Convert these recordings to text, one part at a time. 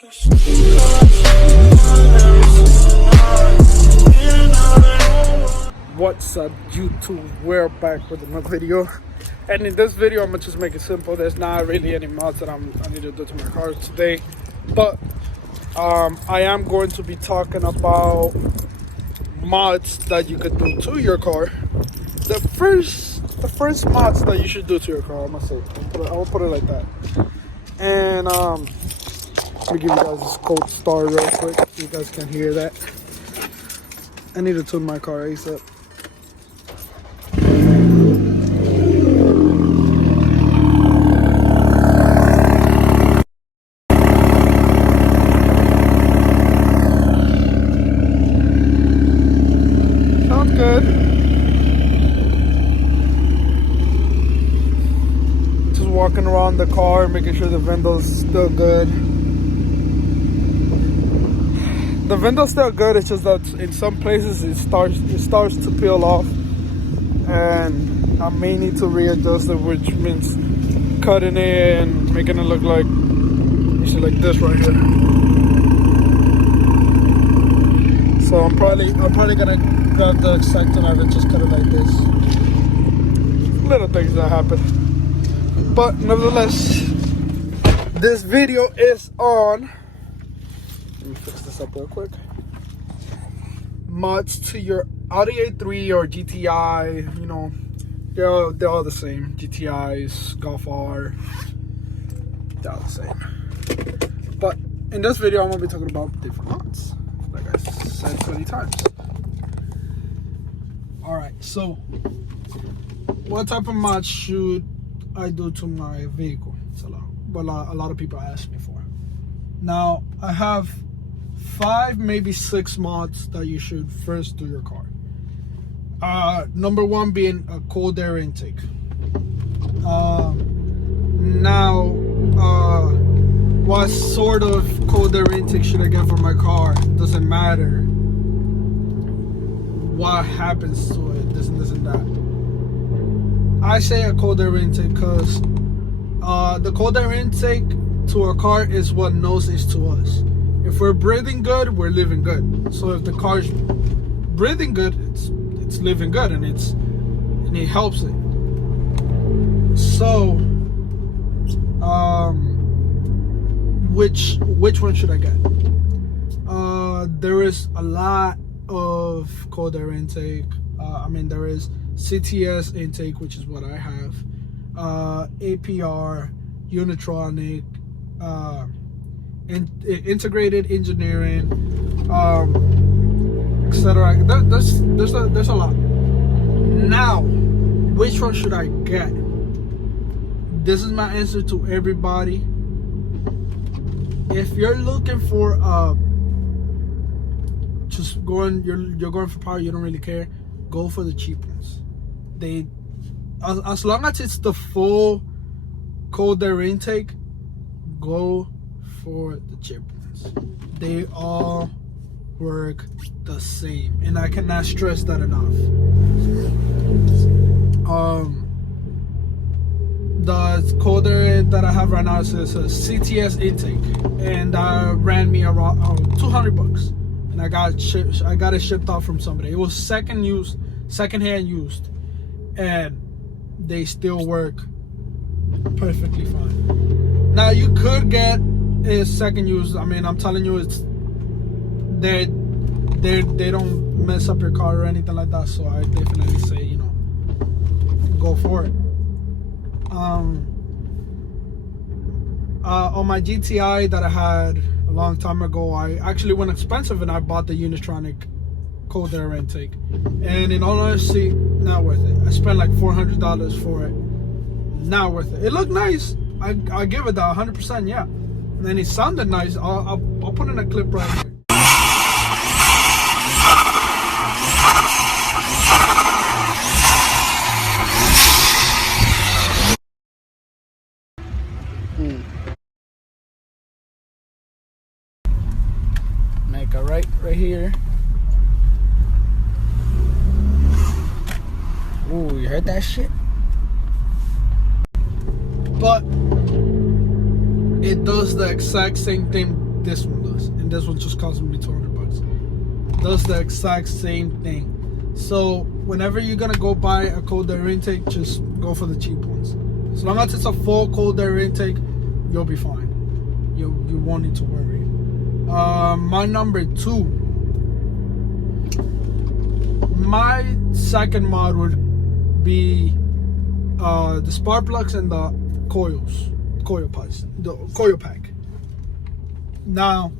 What's up, YouTube? We're back with another video, and in this video I'm gonna just make it simple. There's not really any mods that I need to do to my car today, but I am going to be talking about mods that you could do to your car. The first mods that you should do to your car, I'm gonna say, I'll put it like that. And let me give you guys this cold start real quick so you guys can hear that. I need to tune my car ASAP. Sounds good. Just walking around the car, making sure the window's still good. The window's still good. It's just that in some places it starts to peel off, and I may need to readjust it, which means cutting it and making it look like this right here. So I'm probably gonna grab the exact knife and just cut it like this. Little things that happen, but nevertheless, this video is on. Let me fix this up real quick. Mods to your Audi A3 or GTI, you know, they're all the same. GTIs, Golf R, they're all the same. But in this video, I'm gonna be talking about different mods, like I said 20 times. All right, so what type of mods should I do to my vehicle? It's a lot of people ask me for. Now I have 5, maybe 6 mods that you should first do your car. Number 1 being a cold air intake. What sort of cold air intake should I get for my car? Doesn't matter what happens to it, this and that. I say a cold air intake because the cold air intake to a car is what nose is to us. If we're breathing good, we're living good. So if the car's breathing good, it's living good, and it helps it. So which one should I get? There is a lot of cold air intake. There is CTS intake, which is what I have, APR, Unitronic, integrated engineering, etc. There's a lot. Now, which one should I get? This is my answer to everybody. If you're looking for you're going for power, you don't really care, go for the cheap ones. As long as it's the full cold air intake, go for the cheap ones. They all work the same, and I cannot stress that enough. The cold air that I have right now is a CTS intake, and ran me around $200, and I got it shipped out from somebody. It was second-hand used, and they still work perfectly fine. Now you could get a second use. I'm telling you, they don't mess up your car or anything like that. So I definitely say, go for it. On my GTI that I had a long time ago, I actually went expensive and I bought the Unitronic cold air intake, and in all honesty, not worth it. I spent like $400 for it. Not worth it. It looked nice. I give it that 100%, yeah. And then it sounded nice. I'll put in a clip right here. Make a right here. Ooh, you heard that shit? But it does the exact same thing this one does, and this one just costs me $200. Does the exact same thing. So whenever you're gonna go buy a cold air intake, just go for the cheap ones. As long as it's a full cold air intake, you'll be fine. You won't need to worry. My number 2. My second mod would be the spark plugs and the coil pack. Now,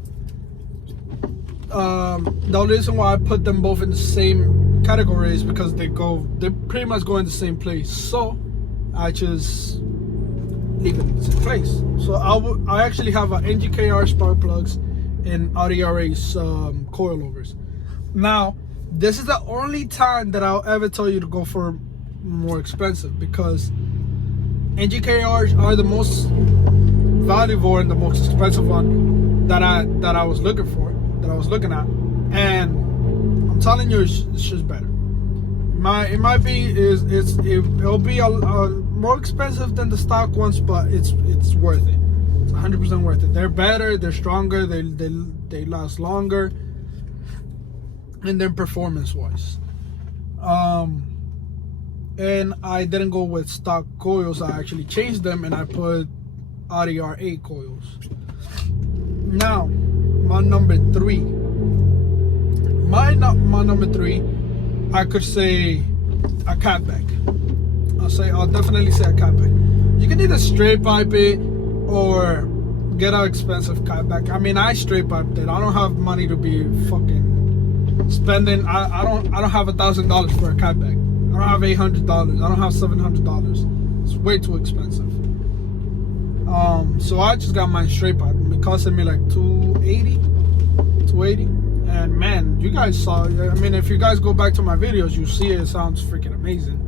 the reason why I put them both in the same category is because they pretty much go in the same place. So I just leave it in the same place. So I actually have an NGKR spark plugs and Audi R8's coilovers. Now, this is the only time that I'll ever tell you to go for more expensive, because NGKRs are the most valuable and the most expensive one that I was looking at, and I'm telling you, it's just better. It'll be a more expensive than the stock ones, but it's worth it. It's 100% worth it. They're better, they're stronger, they last longer, and then performance wise. And I didn't go with stock coils. I actually changed them and I put Audi R8 coils. Now, my number 3. My number 3, I could say a catback. I'll definitely say a catback. You can either straight pipe it or get an expensive catback. I mean, I straight piped it. I don't have money to be fucking spending. I don't have $1,000 for a catback. I don't have $800. I don't have $700. It's way too expensive. So I just got mine straight pipe. It costed me like $280. And man, you guys saw. I mean, if you guys go back to my videos, you see it sounds freaking amazing.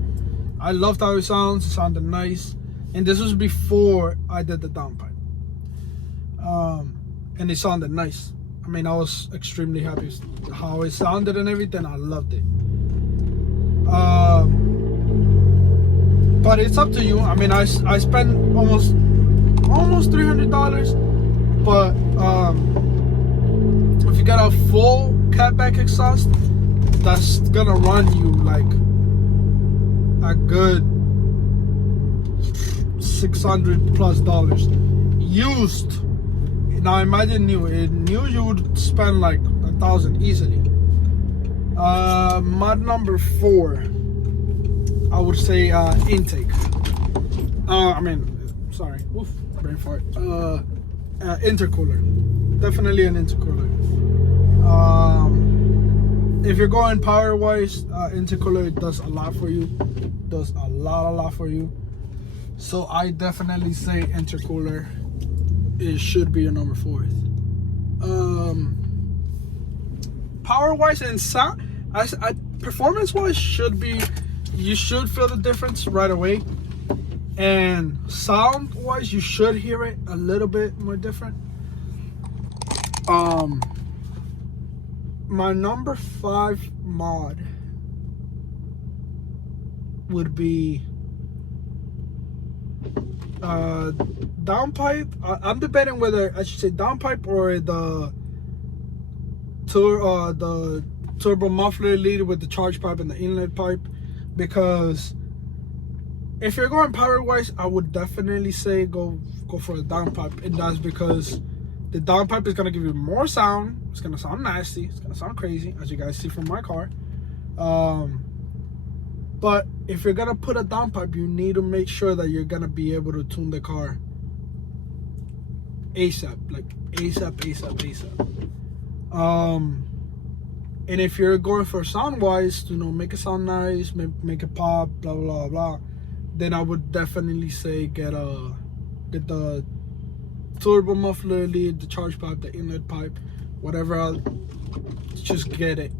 I loved how it sounds. It sounded nice. And this was before I did the downpipe. And it sounded nice. I mean, I was extremely happy how it sounded and everything. I loved it. But it's up to you. I mean, I spent almost $300, but if you got a full catback exhaust, that's gonna run you like a good $600+ used. Now imagine new. You would spend like $1,000 easily. Mod number 4, I would say intake. Oof, brain fart. Intercooler. Definitely an intercooler. If you're going power wise, intercooler does a lot for you. Does a lot for you. So I definitely say intercooler. It should be your number 4th. Power wise and sound, performance wise, you should feel the difference right away. And sound wise, you should hear it a little bit more different. My number 5 mod would be downpipe. I'm debating whether I should say downpipe or the turbo muffler lead with the charge pipe and the inlet pipe, because if you're going power wise, I would definitely say go for a downpipe, and that's because the downpipe is gonna give you more sound. It's gonna sound nasty. It's gonna sound crazy, as you guys see from my car. But if you're gonna put a downpipe, you need to make sure that you're gonna be able to tune the car ASAP, like ASAP. And if you're going for sound wise, make it sound nice, make it pop, blah blah blah, then I would definitely say get the turbo muffler lead, the charge pipe, the inlet pipe, whatever else. Just get it.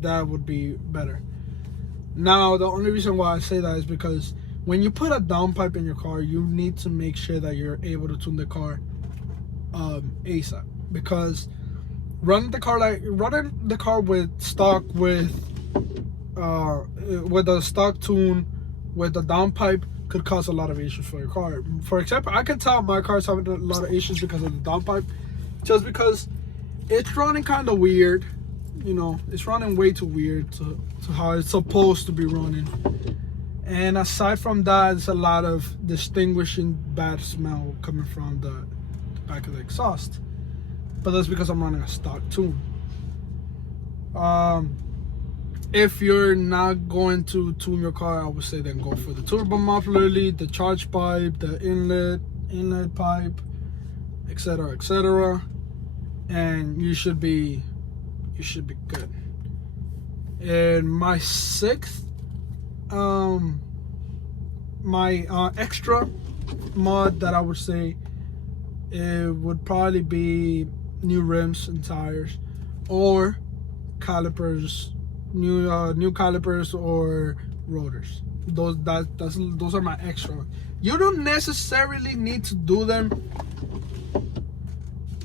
That would be better. Now, the only reason why I say that is because when you put a downpipe in your car, you need to make sure that you're able to tune the car ASAP, because running the car with a stock tune with the downpipe could cause a lot of issues for your car. For example, I can tell my car's having a lot of issues because of the downpipe. just because it's running kind of weird. You know, it's running way too weird to how it's supposed to be running. And aside from that, there's a lot of distinguishing bad smell coming from the back of the exhaust. But that's because I'm running a stock tune. If you're not going to tune your car, I would say then go for the turbo muffler lead, the charge pipe, the inlet pipe, etc., etc., and you should be good. And my sixth, extra mod that I would say, it would probably be new rims and tires, or calipers, new calipers or rotors. Those are my extra. You don't necessarily need to do them,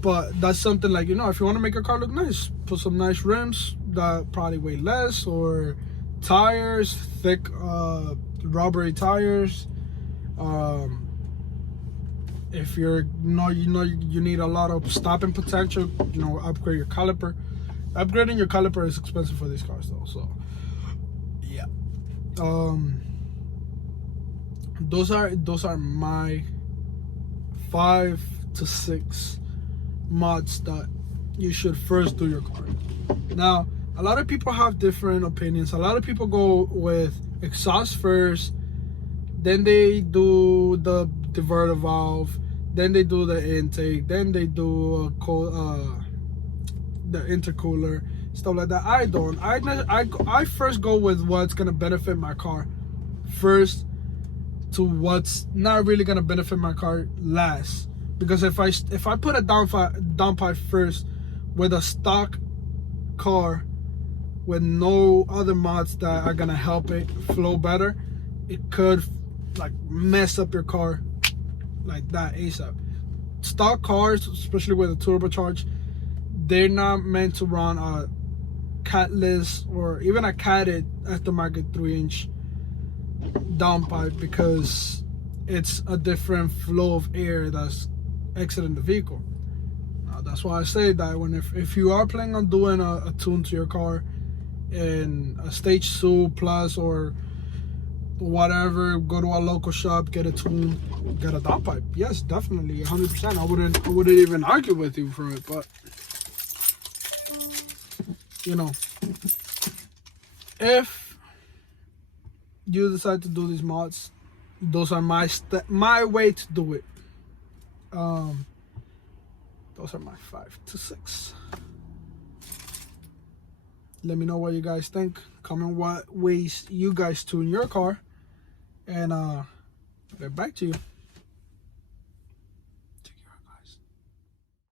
but that's something like, you know, if you want to make your car look nice, put some nice rims that probably weigh less, or tires, thick rubbery tires. If you need a lot of stopping potential, you know, upgrade your caliper. Upgrading your caliper is expensive for these cars though, so yeah. Those are my 5 to 6 mods that you should first do your car. Now, a lot of people have different opinions. A lot of people go with exhaust first, then they do the diverter valve, then they do the intake, then they do the intercooler, stuff like that. I don't. I first go with what's gonna benefit my car first, to what's not really gonna benefit my car last. Because if I put a downpipe first with a stock car with no other mods that are gonna help it flow better, it could like mess up your car like that ASAP. Stock cars, especially with a turbocharged, they're not meant to run a catless or even a catted aftermarket 3-inch downpipe, because it's a different flow of air that's exiting the vehicle. That's why I say that if you are planning on doing a tune to your car in a stage 2 plus or whatever, go to a local shop, get a tune, get a downpipe. Yes, definitely, 100%. I wouldn't even argue with you for it. But you know, if you decide to do these mods, those are my way to do it. Those are my 5 to 6. Let me know what you guys think. Comment what ways you guys tune your car, and get back to you.